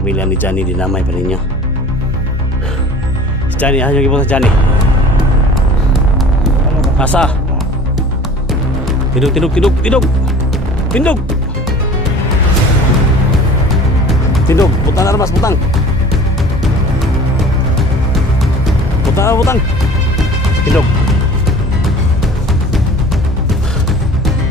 pamilya ni Johnny dinamay pa ninyo. Si Johnny, ayaw yung sa Johnny. Asa? Tindog. Tindog, butang armas, butang. Butang.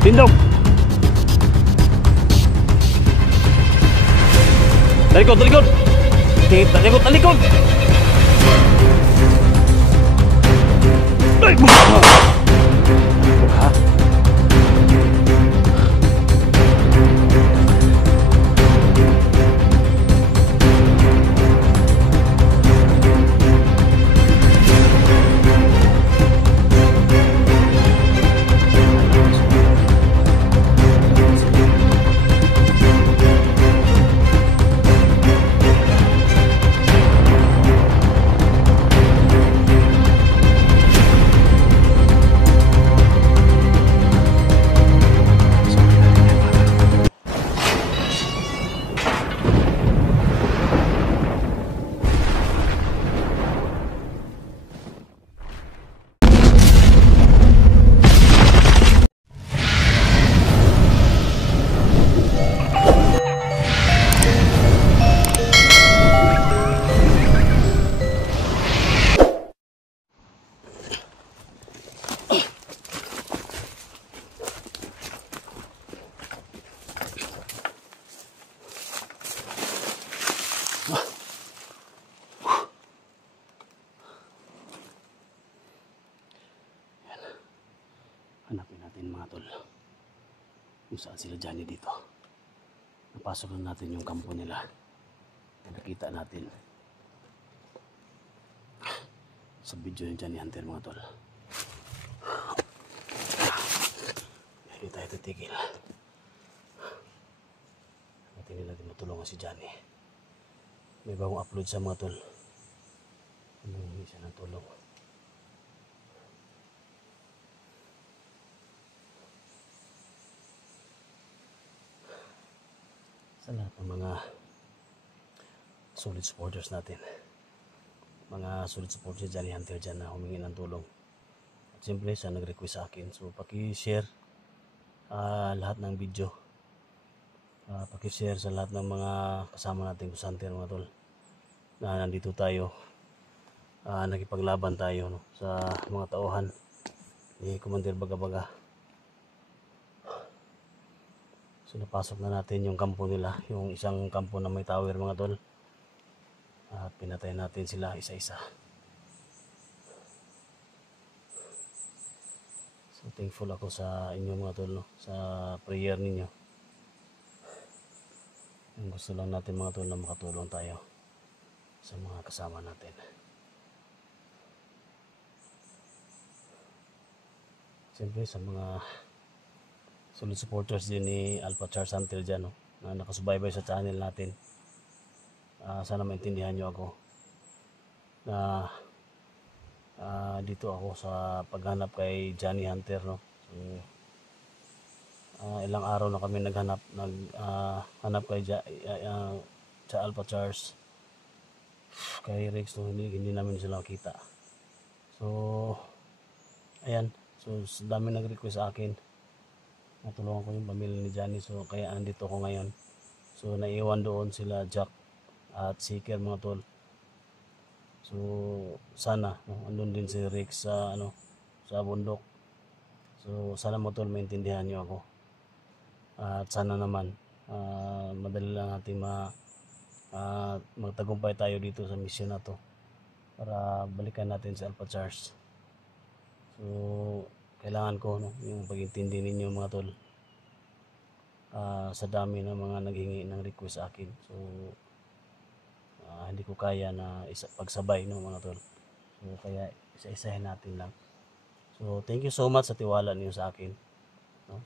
Tindog. Talikod. Talikod. Hanapin natin mga tol kung saan sila Johnny dito. Napasok na natin yung kampo nila. Nakita natin sa video ng Johnny Hunter mga tol. Hindi tayo titigil. Natin natin matulungan si Johnny. May bagong upload sa mga tol. Hindi siya ng tulong. Sa lahat ng mga solid supporters natin, mga solid supporters ni Johnny Hunter dyan na humingi ng tulong. At siyempre siya nag-request sa akin, so paki-share lahat ng video, paki-share sa lahat ng mga kasama natin Ghost Hunter mga tol, na nandito tayo, nakipaglaban tayo sa mga tauhan ni Commander Baga-Baga. So napasok na natin yung kampo nila, yung isang kampo na may tower mga tol. At pinatay natin sila isa-isa. So thankful ako sa inyo mga tol, sa prayer ninyo. Ang gusto lang natin mga tol na makatulong tayo sa mga kasama natin. Siyempre sa mga solid supporters din ni Alpha Charles Hunter dyan, na nakasubaybay sa channel natin. Sana maintindihan nyo ako na dito ako sa paghanap kay Johnny Hunter. So, ilang araw na kami naghanap kay sa Alpha Charles, kay Rex, hindi namin sila makita. So ayan, so dami nag-request sa akin natulungan ko yung pamilya ni Johnny, so kaya andito ko ngayon. So naiwan doon sila Jack at Seeker mga tol. So sana andun din si Rex sa sa bundok. So sana mga tol maintindihan niyo ako. At sana naman madali lang natin magtagumpay tayo dito sa mission na to para balikan natin si Alpha Charles. So kailangan ko yung pag-intindi ninyo mga tol, sa dami ng mga naghingi ng request sa akin. So hindi ko kaya na pagsabay mga tol. So kaya isa-isahin natin lang. So thank you so much sa tiwala niyo sa akin.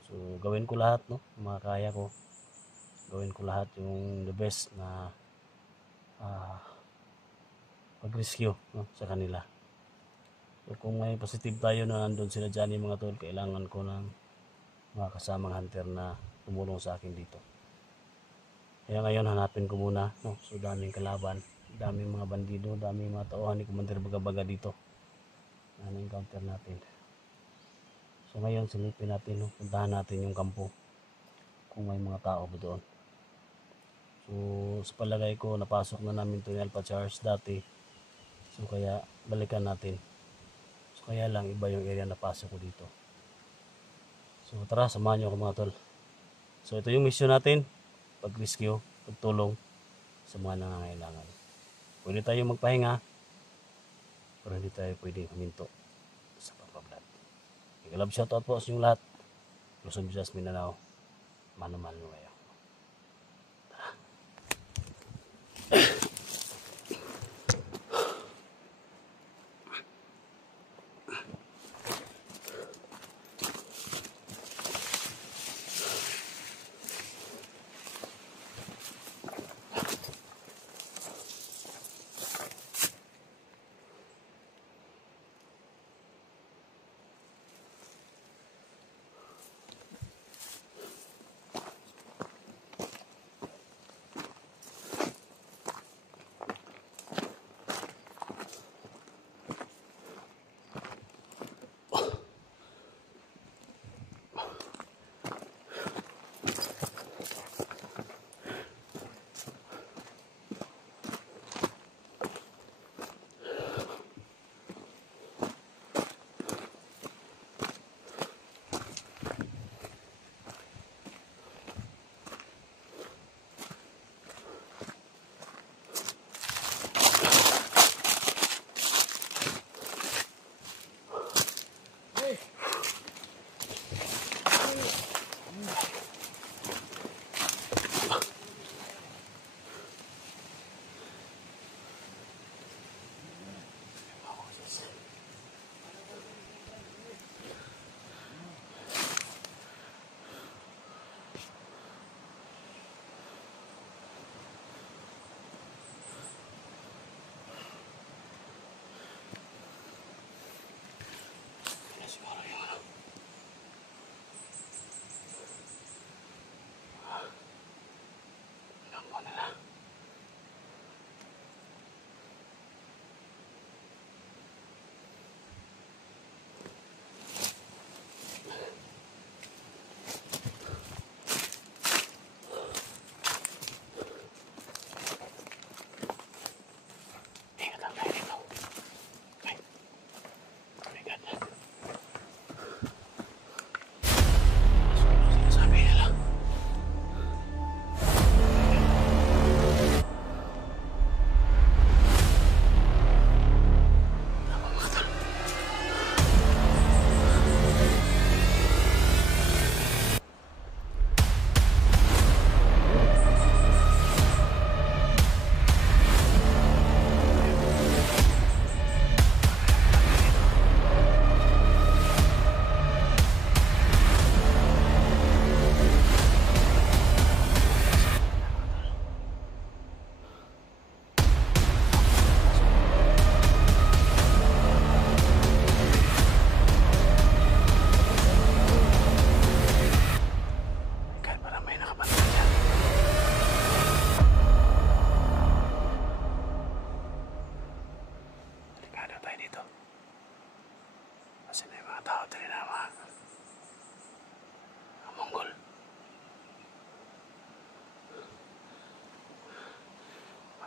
So gawin ko lahat mga kaya ko. Gawin ko lahat yung the best na pag-rescue sa kanila. So kung may positive tayo na nandun sila Johnny mga tol, kailangan ko ng mga kasamang hunter na tumulong sa akin dito. Kaya ngayon hanapin ko muna, no? So daming kalaban, daming mga bandido, daming mga tauhan ni Commander Bagabaga dito na na-encounter natin. So ngayon silipin natin, no? Puntahan natin yung kampo kung may mga tao ba doon. So sa palagay ko napasok na namin ito yung Alpha Charge dati. So kaya balikan natin. So kaya lang iba yung area na pasok ko dito. So tara, samahan nyo ako mga tol. So ito yung mission natin, pag-rescue, pagtulong sa mga nangangailangan. Pwede tayo magpahinga, pero hindi tayo pwede huminto sa pagbablog. Love shoutout po sa inyong lahat. Luzon, Visayas, Mindanao. Mano-mano kayo.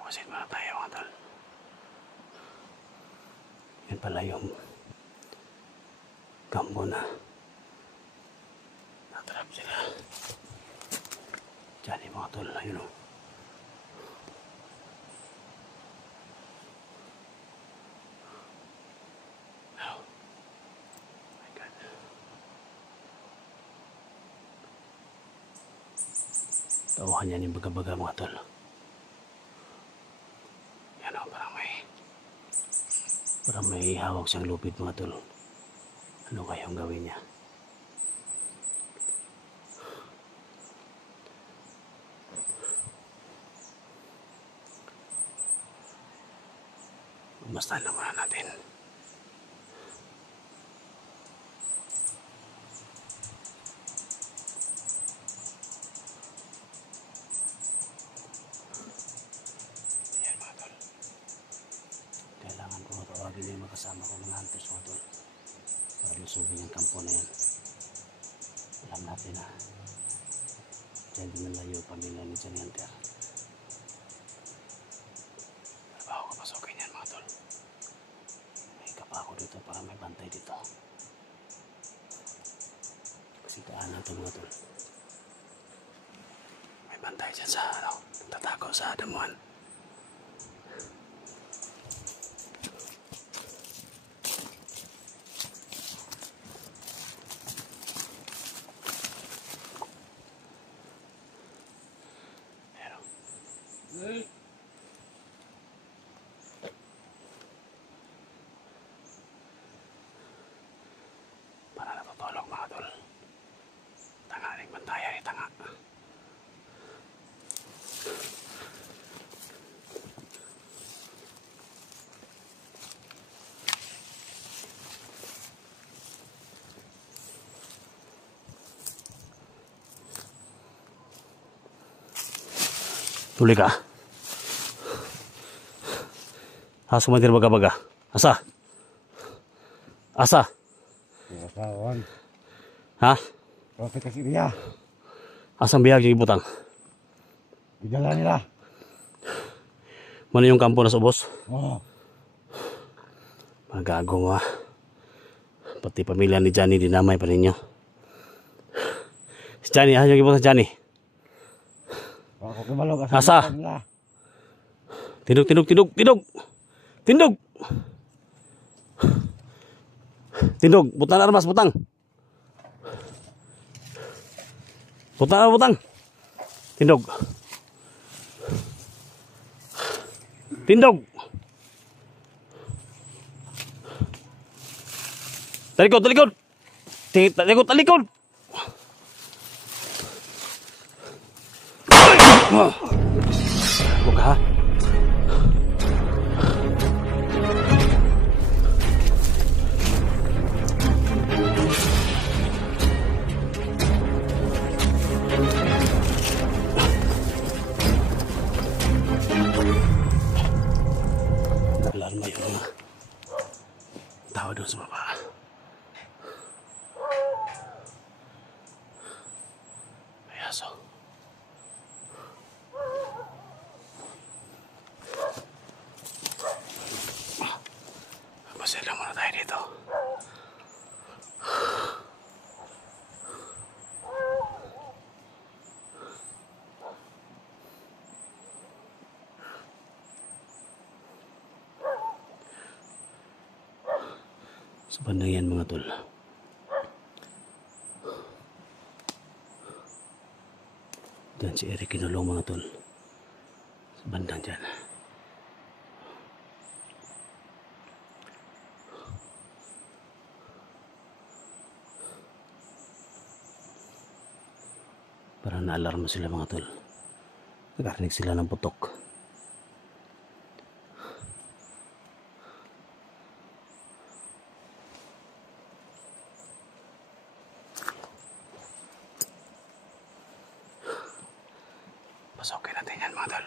Masin muna tayo mga tol. Yan pala yung kampo na natrap sila. Diyan yung mga tol. Ayun o. Oh my God. Tauhan yan yung baga-baga mga tol. Parang may hawak siyang lupit mga tol. Ano kayang gawin niya? Basta lang muna natin. kasama ko mga hunters mga tol para lusubin yung kampo na yan. Alam natin na dyan din nalayo yung pamilya ni Johnny Hunter. Trabaho ko pasokin yan mga tol. May kapa ako dito para may bantay dito. Kasi kaanan ito mga tol. May bantay dyan sa ano, tatakaw sa damuhan. Para natutulog mga tol. Tangaling bantayan ni tanga. Tuli ka. Asa sumantir baga-baga. Asa? Asa? Kawan. Ha? Rote kasi dia. Asang bihag yung ibutang? Bidala nila. Mana yung kampo na subos? Oh. Magago mo ah. Pati pamilya ni Johnny dinamay pa ninyo. Si Johnny, ah, yung ibutang Johnny. Ako kumalog Asa? nila. Tindog, tindog, tindog, tindog. Tindog. Tindog, butang armas, butang. Butang, butang. Tindog. Tindog. Talikod, talikod. Talikod, talikod. Huwag ha. Alarma yung mga tao doon sa baba. May aso. Pasila muna tayo dito. Sa bandang yan mga tol. Diyan si Eric kinulong mga tol. Sa bandang dyan. Parang na-alarma sila mga tol. Nagkarinig sila ng putok. Pasokin natin yan mga tol.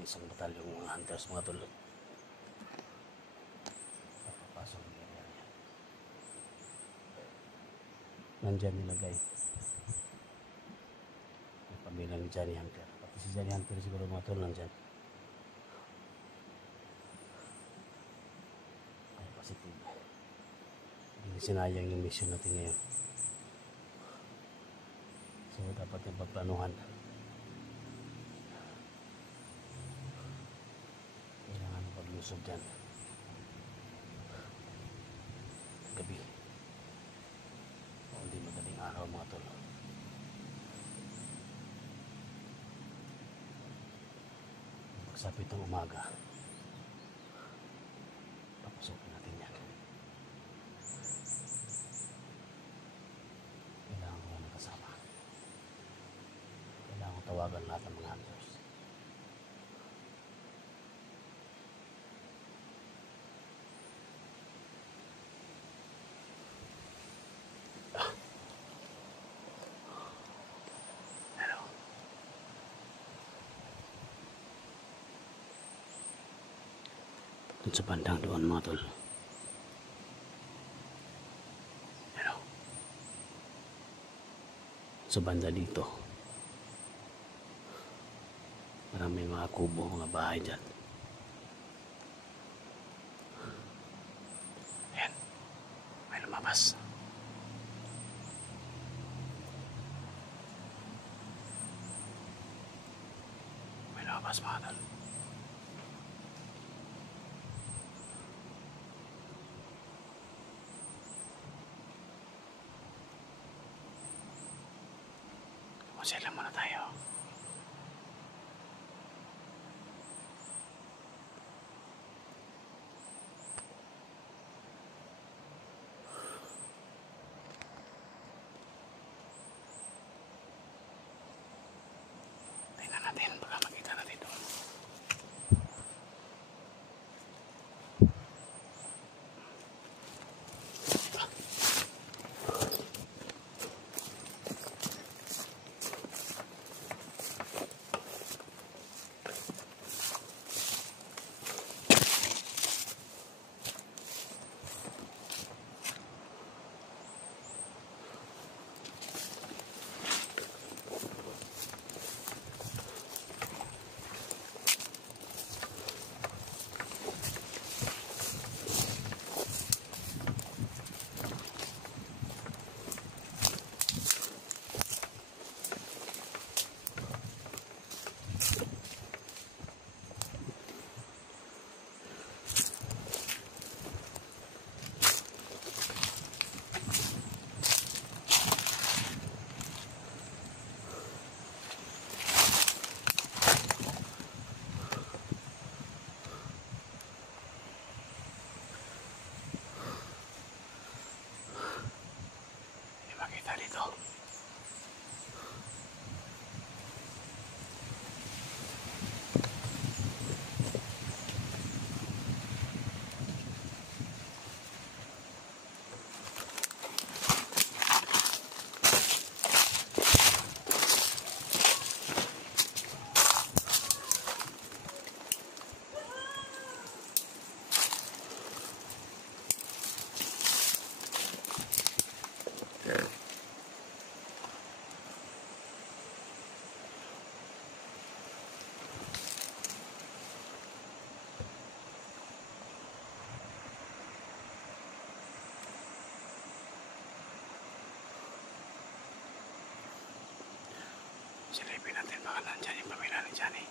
Isang batalyong mga hunters mga tol. Papasok ng area niya. Nandyan nilagay. Yung pamilya ni Johnny Hunter. Pati si Johnny Hunter siguro mga tol nandyan. Ay positive. Hindi sinayang yung mission natin ngayon. So dapat yung pagplanuhan. Lusog dyan gabi o hindi madaling araw mga tol. Pagsapit ng umaga papasokin natin yan. Kailangan ko na kasama. Kailangan ko tawagan lahat ng mga hunters Doon sa bandang doon mga tol. Ano? Sa banda dito. Marami mga kubo, mga bahay dyan. Ayan. May lumabas. May lumabas mga tol. Masaya muna tayo. Tingnan natin baka makita natin doon. Makita dito. Silipin natin baka nandyan yung pamilya ni Johnny.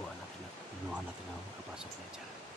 kuha natin at pinuha natin ang makapasok na dyan.